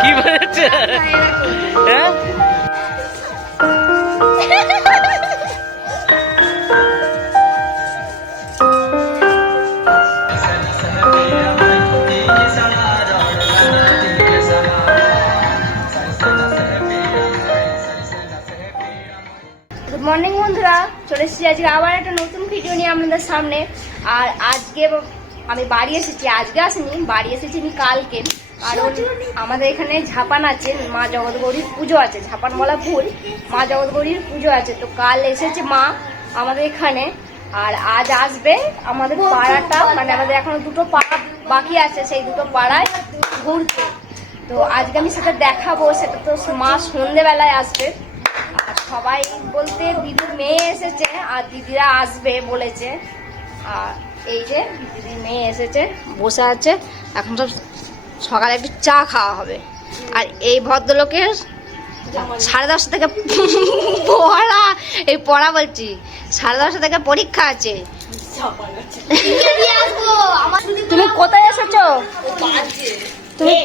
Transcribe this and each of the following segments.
কি হ্যাঁ? মর্নিং বন্ধুরা। চলে এসেছি আজকে আবার একটা নতুন ভিডিও নিয়ে আপনাদের সামনে। আর আজকে আমি বাড়ি এসেছি আজকে আসিনি বাড়ি এসেছি আমি কালকে। কারণ আমাদের এখানে ঝাপান আছে মা জগৎগৌরীর পুজো আছে ঝাপান বলা ভুল মা জগৎগৌরীর পুজো আছে। তো কাল এসেছে মা আমাদের এখানে আর আজ আসবে আমাদের পাড়াটা মানে আমাদের এখনও দুটো পাড়া বাকি আছে সেই দুটো পাড়ায় ঘুরতে। তো আজকে আমি সেটা দেখাবো সেটা তো মা সন্ধেবেলায় আসবে। আর সবাই বলতে দিদির মেয়ে এসেছে আর দিদিরা আসবে বলেছে। আর এই যে দিদির মেয়ে এসেছে বসে আছে। এখন সব সকালে একটু চা খাওয়া হবে। আর এই ভদ্রলোকের সাড়ে দশটা থেকে পড়া এই পড়া বলছি সাড়ে দশটা থেকে পরীক্ষা আছে। তুমি কোথায় এসেছ? তুমি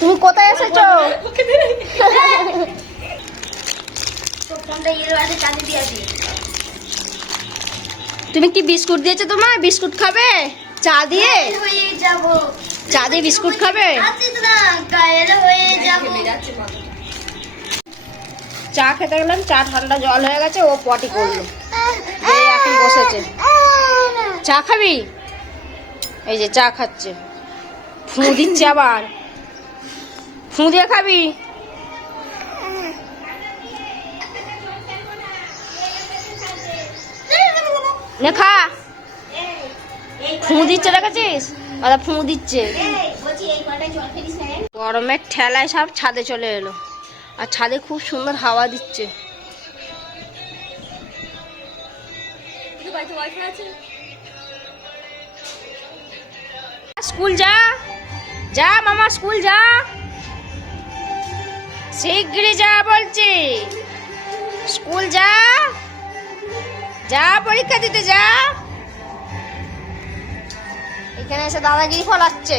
তুমি কোথায় এসেছ? তুমি কি বিস্কুট দিয়েছ তোমার? বিস্কুট খাবে? চা দিয়ে? চা দিয়ে বিস্কুট খাবে? চা খেতে গেলাম চা ঠান্ডা জল হয়ে গেছে ও পটি করল। এখন বসেছে। চা খাবি? এই যে চা খাচ্ছে। ফু দিচ্ছে আবার। ফু দিয়ে খাবি? নে খা ফু দিচ্ছে দেখাচ্ছিস? দাদা ফু দিচ্ছে। গরমের ঠেলায় সব ছাদে চলে এলো। আর ছাদে খুব সুন্দর হাওয়া দিচ্ছে। স্কুল যা। যা মামা, স্কুল যা। শিগগিরই যা বলছি। স্কুল যা। যা, পরীক্ষা দিতে যা। এখানে এসে দাদাগিরি ফলাচ্ছে।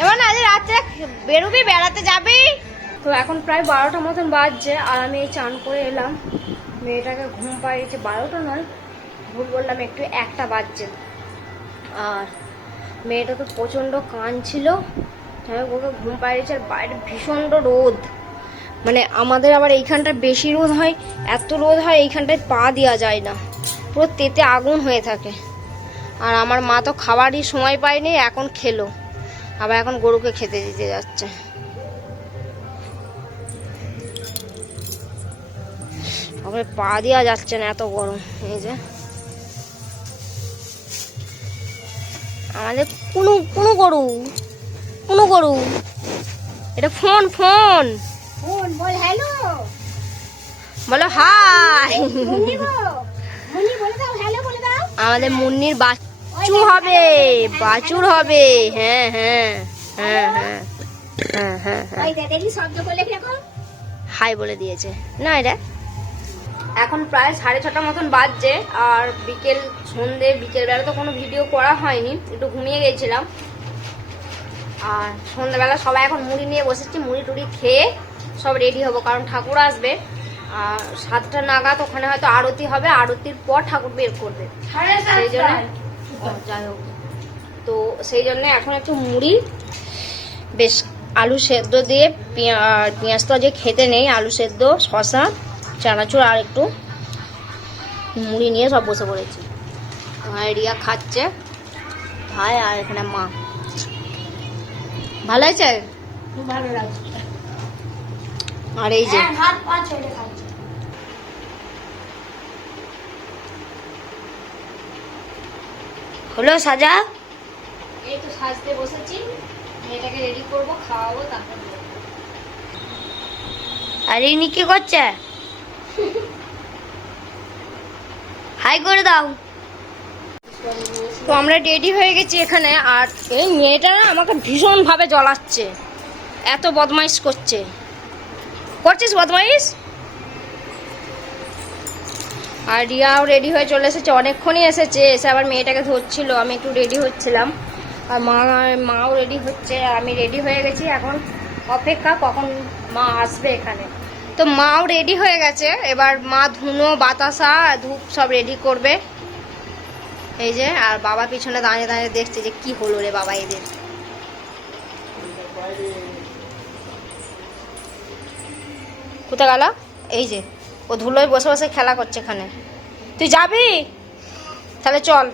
এবার না, আজ রাত্রে বেরোবি, বেড়াতে যাবি? তো এখন প্রায় বারোটা মতন বাজছে, আর আমি এই চান করে এলাম। মেয়েটাকে ঘুম পাড়িয়েছে, বারোটা নয়। ভুল বললাম, একটু একটা বাজছে। আর মেয়েটা তো প্রচণ্ড কান ছিল ওকে ঘুম পাড়িয়েছে, আর বাইরে ভীষণ রোদ। মানে আমাদের আবার এইখানটা বেশি রোদ হয়, এত রোদ হয় এইখানটায় পা দেওয়া যায় না। পুরো তেতে আগুন হয়ে থাকে। আর আমার মা তো খাবারই সময় পায়নি, এখন খেলো। আবার এখন গরুকে খেতে দিতে যাচ্ছে। আবার পা দেওয়া যাচ্ছে না এত গরম, এই যে। আমাদের কোনো কোনো গরু কোনো গরু। এটা ফোন ফোন। ফোন বল হ্যালো? বলো হাই। মুনি বলে দাও হ্যালো বলে দাও। আমাদের মুন্নির বাচ্চু হবে বাছুর হবে। হ্যাঁ হ্যাঁ হ্যাঁ হ্যাঁ হ্যাঁ হ্যাঁ হ্যাঁ। শব্দ করলে কীরকম হাই বলে দিয়েছে। না এটা? এখন প্রায় সাড়ে ছটা মতন বাজছে আর বিকেল সন্ধে বিকেলবেলা তো কোনো ভিডিও করা হয়নি একটু ঘুমিয়ে গেছিলাম। আর সন্ধ্যাবেলা সবাই এখন মুড়ি নিয়ে বসেছি মুড়ি টুড়ি খেয়ে সব রেডি হব কারণ ঠাকুর আসবে। আর সাতটা নাগাদ ওখানে হয়তো আরতি হবে আরতির পর ঠাকুর বের করবে। সেই জন্য যাই হোক। তো সেই জন্য এখন একটু মুড়ি বেশ আলু সেদ্ধ দিয়ে পেঁয়াজ তো আজকে খেতে নেই আলু সেদ্ধ শশা চানাচুর আর একটু মুড়ি নিয়ে সব বসে পড়েছি। ভাই রিয়া খাচ্ছে। ভাই আর এখানে মা। ভালো আছে? ভালো লাগছে আর এই যে হ্যাঁ ভাত পা ছেড়ে খাচ্ছে। হলো সাজা? এই তো সাজতে বসেছি। মেয়েটাকে রেডি করব খাওয়াবো তারপর আর ইনি কি করছে? হাই করে দাও। তো আমরা রেডি হয়ে গেছি এখানে আর এই মেয়েটা না আমাকে ভীষণ ভাবে জ্বলাচ্ছে। এত বদমাইশ করছে। করছিস বদমাইশ? আর রিয়াও রেডি হয়ে চলে এসেছে, অনেকক্ষণই এসেছে, এসে আবার মেয়েটাকে ধরছিল, আমি একটু রেডি হচ্ছিলাম। আর মা, মাও রেডি হচ্ছে আমি রেডি হয়ে গেছি, এখন অপেক্ষা কখন মা আসবে এখানে। তো মাও রেডি হয়ে গেছে, এবার মা ধুনো, বাতাসা, ধূপ সব রেডি করবে। এই যে, আর বাবা পিছনে দাঁড়িয়ে দাঁড়িয়ে দেখছে যে কি হলো রে বাবা এদের। কোথায় গেল? এই যে, ও ধুলোয় বসে বসে খেলা করছে এখানে। তুই যাবি? তাহলে চল।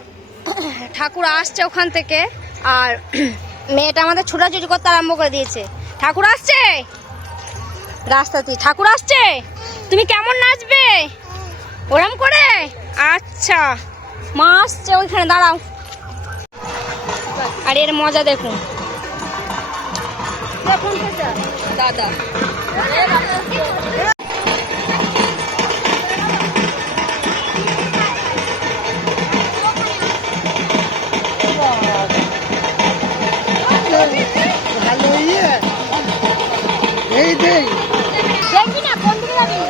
ঠাকুর আসছে ওখান থেকে, আর মেয়েটা আমাদের ছোটাছুটি করতে আরম্ভ করে দিয়েছে। ঠাকুর আসছে? রাস্তাতে ঠাকুর আসছে? তুমি কেমন নাচবে? ওরম করে? আচ্ছা মা আসছে ওইখানে, দাঁড়াও। আর এর মজা দেখুন। দাদা। এই দেই দেখবি না কোন দিকে যাবি কালীবাড়ি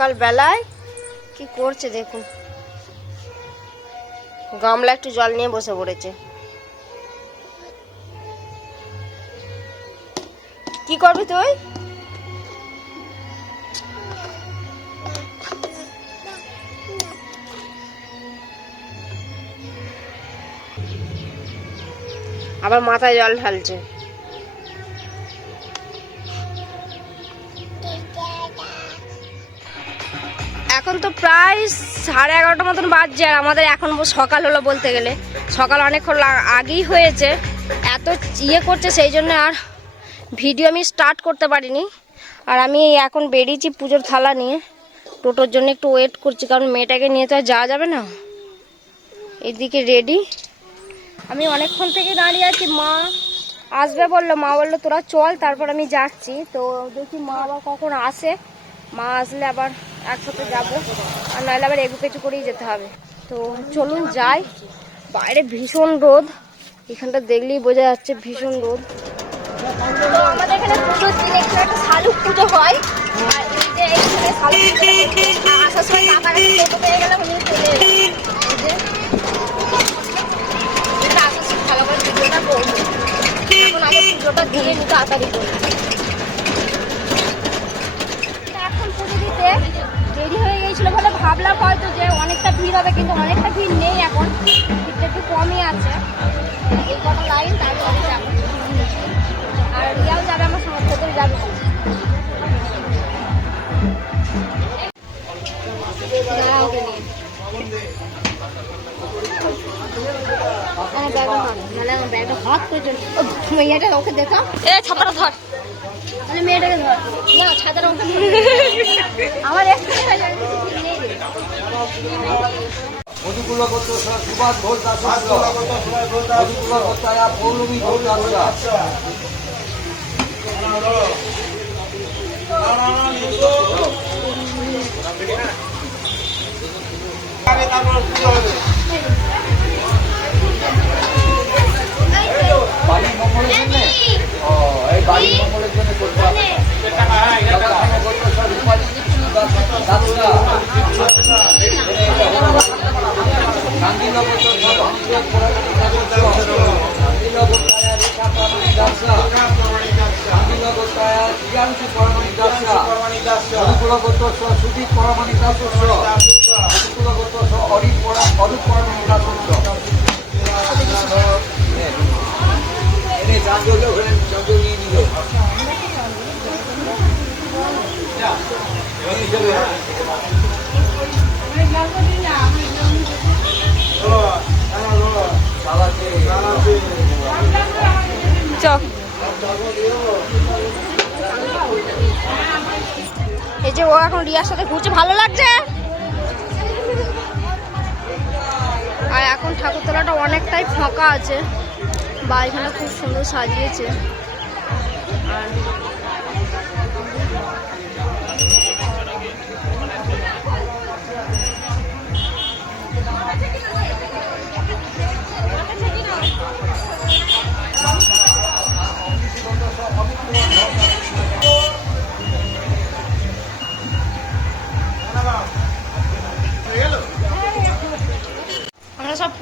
সকাল বেলায় কি করছে দেখুন। গামলা একটু জল নিয়ে বসে পড়েছে। কি করবি তুই? আবার মাথায় জল ঢালছে। এখন তো প্রায় সাড়ে এগারোটা মতন বাজছে আর আমাদের এখন সকাল হলো বলতে গেলে। সকাল অনেকক্ষণ আগেই হয়েছে। এত ইয়ে করছে সেই জন্য আর ভিডিও আমি স্টার্ট করতে পারিনি। আর আমি এখন বেরিয়েছি পুজোর থালা নিয়ে। টোটোর জন্য একটু ওয়েট করছি, কারণ মেয়েটাকে নিয়ে তো আর যাওয়া যাবে না। এদিকে রেডি আমি অনেকক্ষণ থেকে দাঁড়িয়ে আছি, মা আসবে বলল। মা বলল, তোরা চল, তারপর আমি যাচ্ছি। তো দেখি মা আবার কখন আসে। মা আসলে আবার একসাথে যাব। আর নাহলে আবার এগু পেছু করেই যেতে হবে। তো চলুন যাই। বাইরে ভীষণ রোদ। এখানটা দেখলেই বোঝা যাচ্ছে ভীষণ রোদ। আমাদের এখানে পুজোর দিন একটু একটা শালুক পুজো হয়। আর এই যে এইখানে শালুক পুজো আসার সময় কাকার কাছে টোটো পেয়ে গেলাম উনি চলে ভালো ভিডিওটা করব। পুজোটা দিয়ে নিতে তাড়াতাড়ি করে এখন পুজো দিতে দেরি হয়ে গিয়েছিল বলে ভাবলাম হয়তো যে অনেকটা ভিড় হবে, কিন্তু অনেকটা ভিড় নেই এখন। ভিড়টা একটু কমই আছে। এই কটা লাইন তারপরে আর রিয়াও যাবে আমার সঙ্গে তোদের যাবে ব্যাগটা হাত করে ওকে দেখা এ ছাতাটা ধর। মানে মেয়েটাকে ধর না ওকে ধর। আমার। মধুকুল সুভাষ ঘোষ দাস মধুকুল করতে পৌলমী ঘোষ দাস বাড়ির মঙ্গলের জন্য বাড়ির মঙ্গলের জন্য করতে হবে গান্ধীনগর গান্ধীনগর সুদীপ পরমাণিক দাস অরূপ পরমাণিক দাস রিয়ার সাথে ঘুরছে, ভালো লাগছে? আর এখন ঠাকুরতলাটা অনেকটাই ফাঁকা আছে। বা এখানে খুব সুন্দর সাজিয়েছে। আর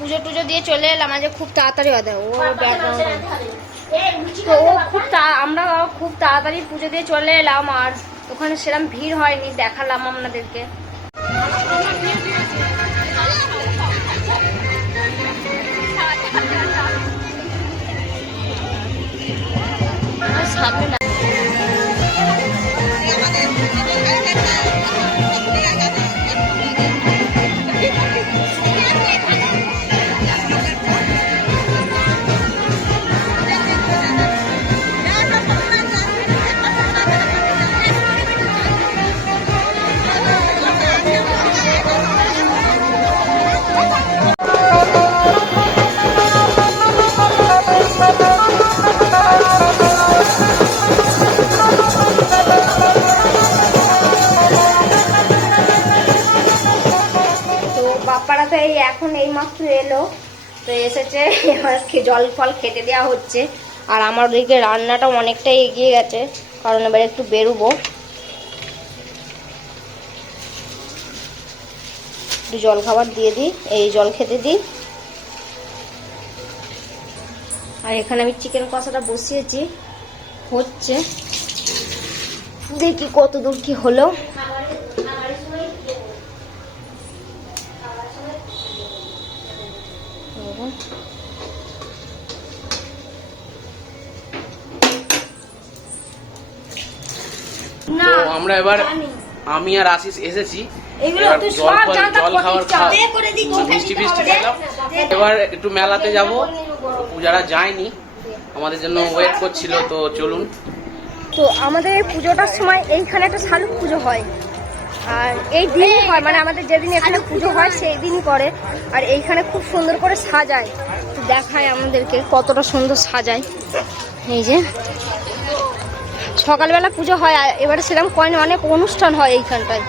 পুজো টুজো দিয়ে চলে এলাম আজ খুব তাড়াতাড়ি হয় ও ব্যাকগ্রাউন্ড তো ও খুব আমরা খুব তাড়াতাড়ি পুজো দিয়ে চলে এলাম আর ওখানে সেরকম ভিড় হয়নি দেখালাম আপনাদেরকে। এবার জল ফল খেতে দেওয়া হচ্ছে। আর আমার ওদিকে রান্নাটা অনেকটাই এগিয়ে গেছে, কারণ এবার একটু বেরোবো। একটু জল খাবার দিয়ে দিই, এই জল খেতে দিই। আর এখানে আমি চিকেন কষাটা বসিয়েছি। হচ্ছে, দেখি কত দূর কি হলো না তো আমরা এবার আমি আর আশিস এসেছি। জল সব জল খাবার করতিস, খা করে মিষ্টি ফিষ্টি খেলাম এবার একটু মেলাতে যাব। যারা যায়নি। আমাদের জন্য ওয়েট করছিল তো চলুন। তো আমাদের এই পুজোটার সময় এইখানে একটা শালুক পুজো হয়। আর এই দিনই হয় মানে আমাদের যেদিন এখানে পুজো হয়। সেই দিনই করে। আর এইখানে খুব সুন্দর করে সাজায়। দেখায় আমাদেরকে কতটা সুন্দর সাজায়। এই যে। সকালবেলা পুজো হয় এবারে সেরকম কয়েন অনেক অনুষ্ঠান হয় এইখানটায়।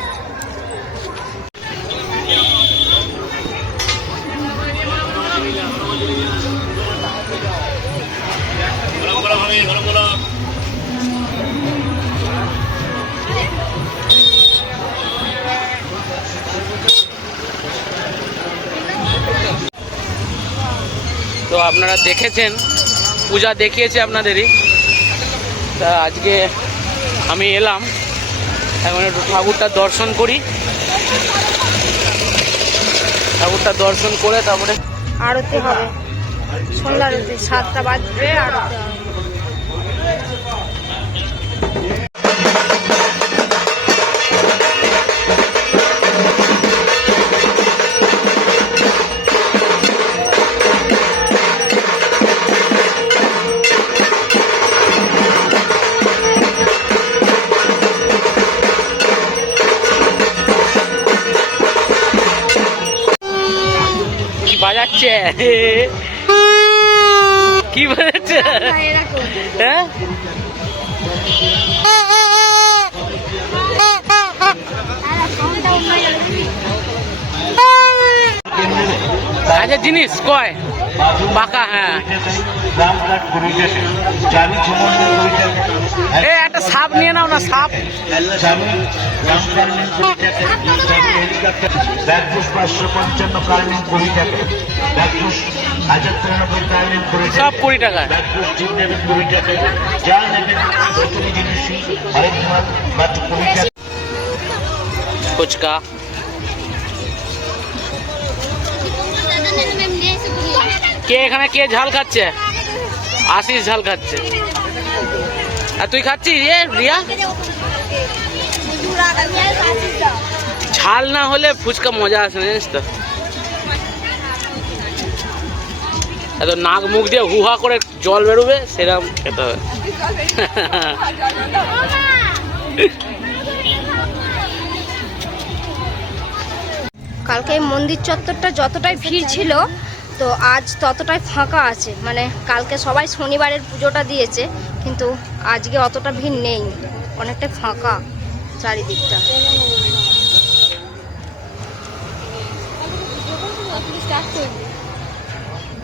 তো আপনারা দেখেছেন, পূজা দেখিয়েছে আপনাদেরই। তা আজকে আমি এলাম। এখন একটু ঠাকুরটা দর্শন করি। ঠাকুরটা দর্শন করে তারপরে আরতি হবে। সন্ধ্যা সাতটা বাজবে, আরতি হবে। কি বাজাচ্ছে কি বাজাচ্ছে হ্যাঁ? আচ্ছা জিনিস কয়? পাকা হ্যাঁ রামঘাট করিটাকে জানি সমন্বয় করিটাকে এ একটা সাপ নিয়ে নাও না সাপ জানি রামকার্মিক করিটাকে জানি হেলিকপ্টার ব্যাগপুষ পাঁচশো পঞ্চান্ন কার্মিক করিটাকে ব্যাগপুষ হাজার তিরানব্বই কার্মিক করিটাকে সব কুড়ি টাকা ব্যাগপুষ জিপ কে এখানে কে ঝাল খাচ্ছে? আশিস ঝাল খাচ্ছে। আর তুই খাচ্ছিস? এ, রিয়া? ঝাল না হলে ফুচকা মজা আসে না, জানিস তো। এত নাক মুখ দিয়ে হুহা করে জল বেরোবে, সেরকম খেতে হবে। কালকে মন্দির চত্বরটা যতটাই ভিড় ছিল তো আজ ততটাই ফাঁকা আছে। মানে কালকে সবাই শনিবারের পুজোটা দিয়েছে, কিন্তু আজকে অতটা ভিড় নেই। অনেকটাই ফাঁকা চারিদিকটা।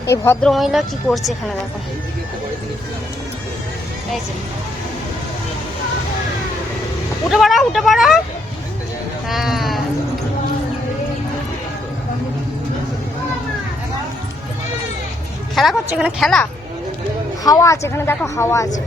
এই ভদ্র মহিলা কি করছে এখানে দেখো। এই যে উঠে পড়ো উঠে পড়ো হ্যাঁ খেলা করছে এখানে খেলা? হাওয়া আছে এখানে দেখো হাওয়া আছে।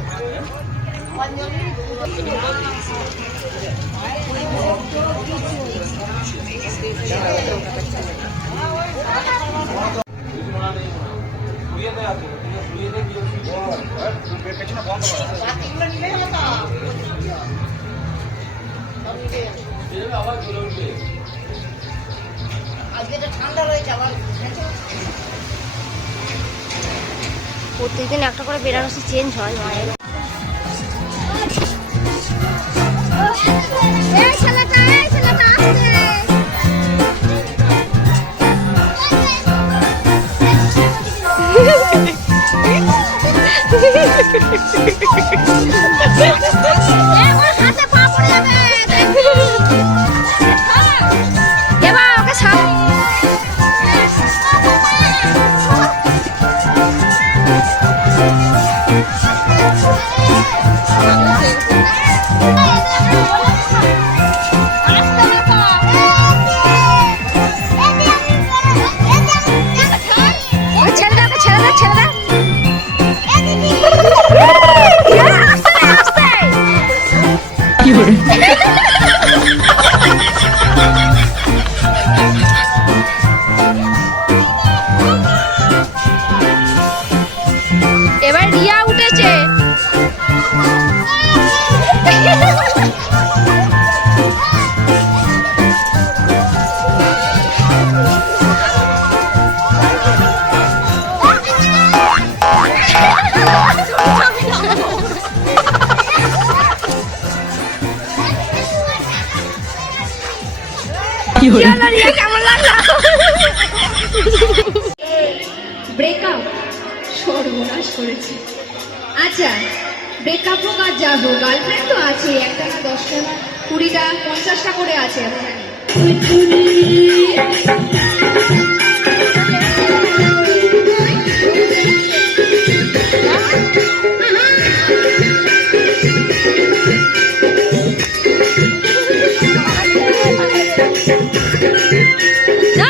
প্রত্যেকদিন একটা করে বেনারসি চেঞ্জ হয় মায়ের। আচ্ছা ব্রেকআপ হোক আর যা হোক গার্লফ্রেন্ড তো আছে একটা না দশটা না কুড়িটা, পঞ্চাশটা করে আছে নাচ